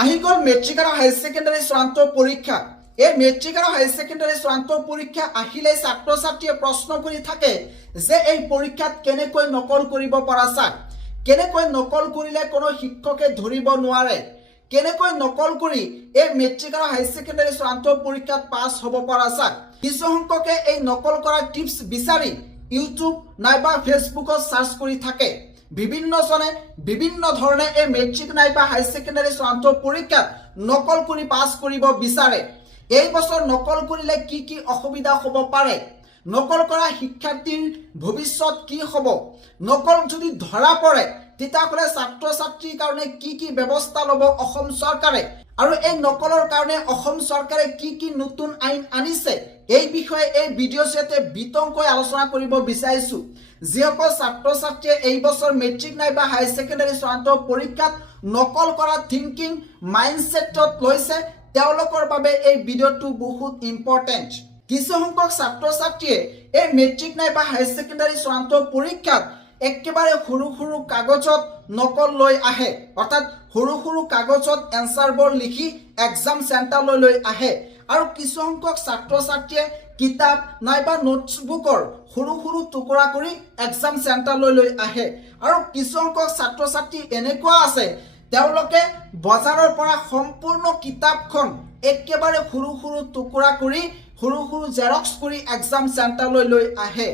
আহি গ'ল মেট্ৰিক আৰু হায়াৰ ছেকেণ্ডাৰী চূড়ান্ত পৰীক্ষা। এই মেট্ৰিক আৰু হায়াৰ ছেকেণ্ডাৰী চূড়ান্ত পৰীক্ষা আহিলে ছাত্ৰ ছাত্ৰীয়ে প্ৰশ্ন কৰি থাকে যে এই পৰীক্ষাত কেনেকৈ নকল কৰিব পৰা যায়, কেনেকৈ নকল কৰিলে কোনো শিক্ষকে ধৰিব নোৱাৰে, কেনেকৈ নকল কৰি এই মেট্ৰিক আৰু হায়াৰ ছেকেণ্ডাৰী চূড়ান্ত পৰীক্ষাত পাছ হ'ব পৰা যায়। কিছু সংখ্যকে এই নকল কৰা টিপছ বিচাৰি ইউটিউব নাইবা ফেচবুকত চাৰ্চ কৰি থাকে। বিভিন্নজনে বিভিন্ন ধৰণে এই মেট্ৰিক নাইবা হায়াৰ ছেকেণ্ডাৰী চূড়ান্ত পৰীক্ষাত নকল কৰি পাছ কৰিব বিচাৰে। এই বছৰ নকল কৰিলে কি কি অসুবিধা হ'ব পাৰে, নকল কৰা শিক্ষাৰ্থীৰ ভৱিষ্যত কি হ'ব, নকল যদি ধৰা পৰে তেতিয়াহ'লে ছাত্ৰ ছাত্ৰীৰ কাৰণে কি কি ব্যৱস্থা ল'ব অসম চৰকাৰে, আৰু এই নকলৰ কাৰণে অসম চৰকাৰে কি কি নতুন আইন আনিছে, এই বিষয়ে এই ভিডিঅ'টোতে বিতংকৈ আলোচনা কৰিব বিচাৰিছোঁ। যিসকল ছাত্ৰ ছাত্ৰীয়ে এই বছৰ মেট্ৰিক নাইবা হায়াৰ ছেকেণ্ডাৰী চূড়ান্ত পৰীক্ষাত নকল কৰা থিংকিং মাইণ্ডছেটত লৈছে তেওঁলোকৰ বাবে এই ভিডিঅ'টো বহুত ইম্পৰ্টেণ্ট। কিছু সংখ্যক ছাত্ৰ ছাত্ৰীয়ে এই মেট্ৰিক নাইবা হায়াৰ ছেকেণ্ডাৰী চূড়ান্ত পৰীক্ষাত একেবাৰে সৰু সৰু কাগজত নকল লৈ আহে, অৰ্থাৎ সৰু সৰু কাগজত এনচাৰবোৰ লিখি এক্সাম চেণ্টাৰলৈ লৈ আহে। আৰু কিছু সংখ্যক ছাত্ৰ ছাত্ৰীয়ে কিতাপ নাইবা নোটবুকৰ সৰু সৰু টুকুৰা কৰি এক্সাম চেণ্টাৰলৈ লৈ আহে। আৰু কিছু সংখ্যক ছাত্ৰ ছাত্ৰী এনেকুৱা আছে তেওঁলোকে বজাৰৰ পৰা সম্পূৰ্ণ কিতাপখন একেবাৰে সৰু সৰু টুকুৰা কৰি সৰু সৰু জেৰক্স কৰি এক্সাম চেণ্টাৰলৈ লৈ আহে।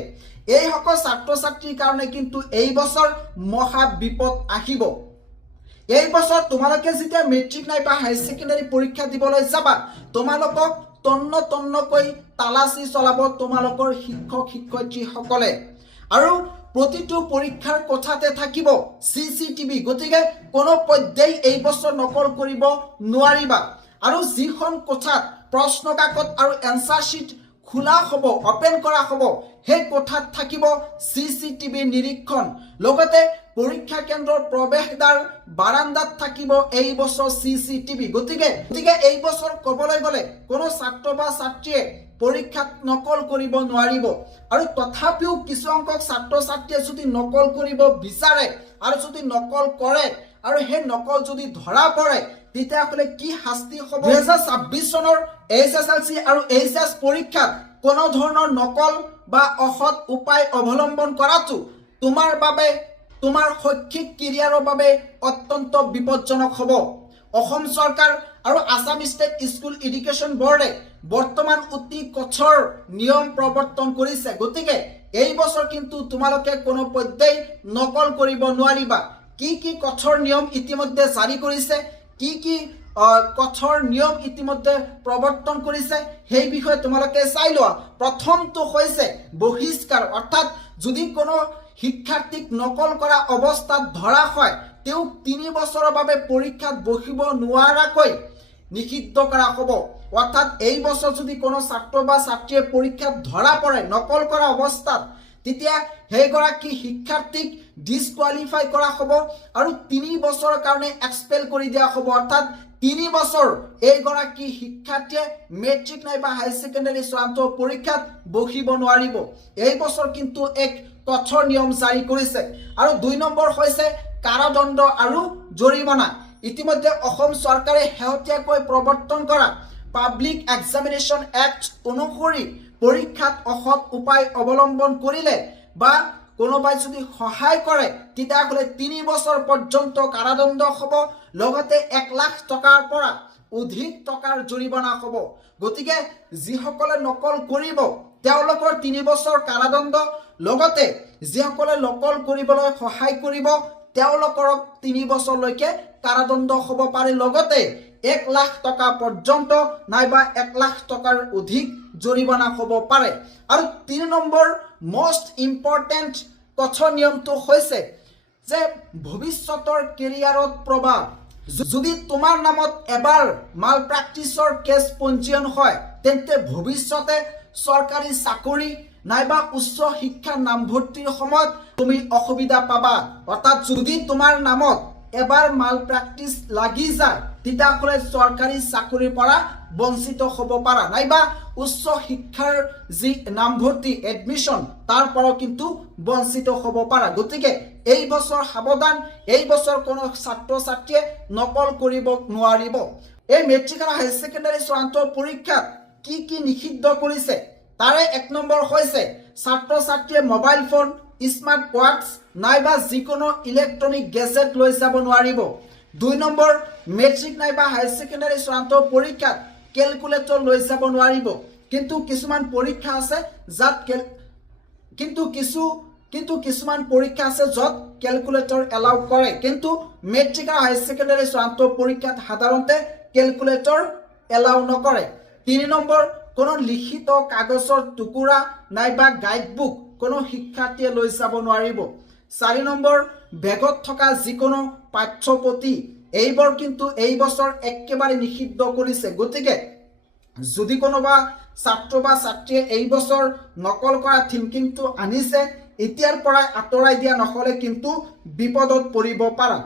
এই সকল ছাত্ৰ ছাত্ৰীৰ কাৰণে কিন্তু এই বছৰ মহা বিপদ আহিব। এই বছৰ তোমালোকে যেতিয়া মেট্ৰিক নাইবা হায়াৰ ছেকেণ্ডাৰী পৰীক্ষা দিবলৈ যাবা, তোমালোকক তন্ন তন্নকৈ তালাচী চলাব তোমালোকৰ শিক্ষক শিক্ষয়িত্ৰীসকলে। আৰু প্ৰতিটো পৰীক্ষাৰ কোঠাতে থাকিব CCTV, গতিকে কোনো পধ্যেই এই বছৰ নকল কৰিব নোৱাৰিবা। আৰু যিখন কোঠাত প্ৰশ্ন কাকত আৰু এনচাৰ শ্বিট খোলা হ'ব, অপেন কৰা হ'ব, সেই কোঠাত থাকিব CCTV নিৰীক্ষণ। লগতে পৰীক্ষা কেন্দ্ৰৰ প্ৰৱেশদ্বাৰ বাৰান্দাত থাকিব এই বছৰ CCTV। গতিকে এই বছৰ ক'বলৈ গ'লে কোনো ছাত্ৰ বা ছাত্ৰীয়ে পৰীক্ষাত নকল কৰিব নোৱাৰিব। আৰু তথাপিও কিছু সংখ্যক ছাত্ৰ ছাত্ৰীয়ে যদি নকল কৰিব বিচাৰে আৰু যদি নকল কৰে আৰু সেই নকল যদি ধৰা পৰে তেতিয়াহ'লে কি শাস্তি হ'ব। 2026 চনৰ HSLC আৰু HS পৰীক্ষাত কোনো ধৰণৰ নকল বা অসৎ উপায় অৱলম্বন কৰাটো তোমাৰ বাবে, তোমাৰ শৈক্ষিক কেৰিয়াৰৰ বাবে অত্যন্ত বিপদজনক হ'ব। অসম চৰকাৰ আৰু আছাম ষ্টেট স্কুল এডুকেশ্যন বৰ্ডে বৰ্তমান অতি কঠোৰ নিয়ম প্ৰৱৰ্তন কৰিছে। গতিকে এই বছৰ কিন্তু তোমালোকে কোনো পধ্যেই নকল কৰিব নোৱাৰিবা। কি কি কঠোৰ নিয়ম ইতিমধ্যে জাৰি কৰিছে, কি কি কঠোৰ নিয়ম ইতিমধ্যে প্ৰৱৰ্তন কৰিছে সেই বিষয়ে তোমালোকে চাই লোৱা। প্ৰথমটো হৈছে বহিষ্কাৰ, অৰ্থাৎ যদি কোনো শিক্ষাৰ্থীক নকল কৰা অৱস্থাত ধৰা হয় তেওঁক 3 বছৰৰ বাবে পৰীক্ষাত বহিব নোৱাৰাকৈ নিষিদ্ধ কৰা হ'ব। অৰ্থাৎ এই বছৰ যদি কোনো ছাত্ৰ বা ছাত্ৰীয়ে পৰীক্ষাত ধৰা পৰে নকল কৰা অৱস্থাত, তেতিয়া সেইগৰাকী শিক্ষাৰ্থীক ডিছকুৱালিফাই কৰা হ'ব আৰু 3 বছৰৰ কাৰণে এক্সপেল কৰি দিয়া হ'ব। অৰ্থাৎ 3 বছৰ এইগৰাকী শিক্ষাৰ্থীয়ে মেট্ৰিক নাইবা হায়াৰ ছেকেণ্ডাৰী চূড়ান্ত পৰীক্ষাত বহিব নোৱাৰিব। এই বছৰ কিন্তু এক কঠোৰ নিয়ম জাৰি কৰিছে। আৰু 2 নম্বৰ হৈছে কাৰাদণ্ড আৰু জৰিমনা। ইতিমধ্যে অসম চৰকাৰে শেহতীয়াকৈ প্ৰৱৰ্তন কৰা পাব্লিক এক্সামিনেশ্যন এক্ট অনুসৰি পৰীক্ষাত অসৎ উপায় অৱলম্বন কৰিলে বা কোনোবাই যদি সহায় কৰে তেতিয়াহ'লে 3 বছৰ পৰ্যন্ত কাৰাদণ্ড হ'ব, লগতে 1 লাখ টকাৰ পৰা অধিক টকাৰ জৰিমনা হ'ব। গতিকে যিসকলে নকল কৰিব তেওঁলোকৰ 3 বছৰ কাৰাদণ্ড, লগতে যিসকলে নকল কৰিবলৈ সহায় কৰিব তেওঁলোকৰ 3 বছৰলৈকে কাৰাদণ্ড হ'ব পাৰে, লগতে 1 লাখ টকা পৰ্যন্ত নাইবা 1 লাখ টকাৰ অধিক জৰিমনা হ'ব পাৰে। আৰু 3 নম্বৰ মষ্ট ইম্পৰ্টেণ্ট কঠোৰ নিয়মটো হৈছে যে ভৱিষ্যতৰ কেৰিয়াৰত প্ৰভাৱ। যদি তোমাৰ নামত এবাৰ মাল প্ৰেক্টিছৰ কেছ পঞ্জীয়ন হয় তেন্তে ভৱিষ্যতে চৰকাৰী চাকৰি নাইবা উচ্চ শিক্ষা নামভৰ্তিৰ সময়ত তুমি অসুবিধা পাবা। অৰ্থাৎ যদি তোমাৰ নামত এবাৰ মাল প্ৰেক্টিছ লাগি যায় তেতিয়াহ'লে চৰকাৰী চাকৰিৰ পৰা বঞ্চিত হ'ব পাৰা নাইবা উচ্চ শিক্ষাৰ যি নামভৰ্তি এডমিশ্যন তাৰ পৰাও কিন্তু বঞ্চিত হ'ব পাৰা গতিকে এই বছৰ সাৱধান এই বছৰ কোনো ছাত্ৰ ছাত্ৰীয়ে নকল কৰিব নোৱাৰিব এই মেট্ৰিক আৰু হায়াৰ ছেকেণ্ডাৰী চূড়ান্ত পৰীক্ষাত কি নিষিদ্ধ কৰিছে তাৰে 1 নম্বৰ হৈছে ছাত্ৰ ছাত্ৰীয়ে মোবাইল ফোন স্মাৰ্ট ওৱাচ নাইবা যিকোনো ইলেক্ট্ৰনিক গেজেট লৈ যাব নোৱাৰিব 2 নম্বৰ মেট্ৰিক নাইবা হায়াৰ ছেকেণ্ডাৰী চূড়ান্ত পৰীক্ষাত ক্যালকুলেটৰ লৈ যাব নোৱাৰিব কিন্তু কিছুমান পৰীক্ষা আছে যাত কিছুমান পৰীক্ষা আছে যত ক্যালকুলেটৰ এলাউ কৰে কিন্তু মেট্ৰিক আৰু হায়াৰ ছেকেণ্ডাৰী চূড়ান্ত পৰীক্ষাত সাধাৰণতে ক্যালকুলেটৰ এলাউ নকৰে 3 নম্বৰ কোনো লিখিত কাগজৰ টুকুৰা নাইবা গাইডবুক কোনো শিক্ষাৰ্থীয়ে লৈ যাব নোৱাৰিব 4 নম্বৰ বেগত থকা যিকোনো পাঠ্যপুথি এইবোৰ কিন্তু এই বছৰ একেবাৰে নিষিদ্ধ কৰিছে গতিকে যদি কোনোবা ছাত্ৰ বা ছাত্ৰীয়ে এই বছৰ নকল কৰা থিংকিংটো আনিছে এতিয়াৰ পৰা আঁতৰাই দিয়া নহলে কিন্তু বিপদত পৰিব পাৰা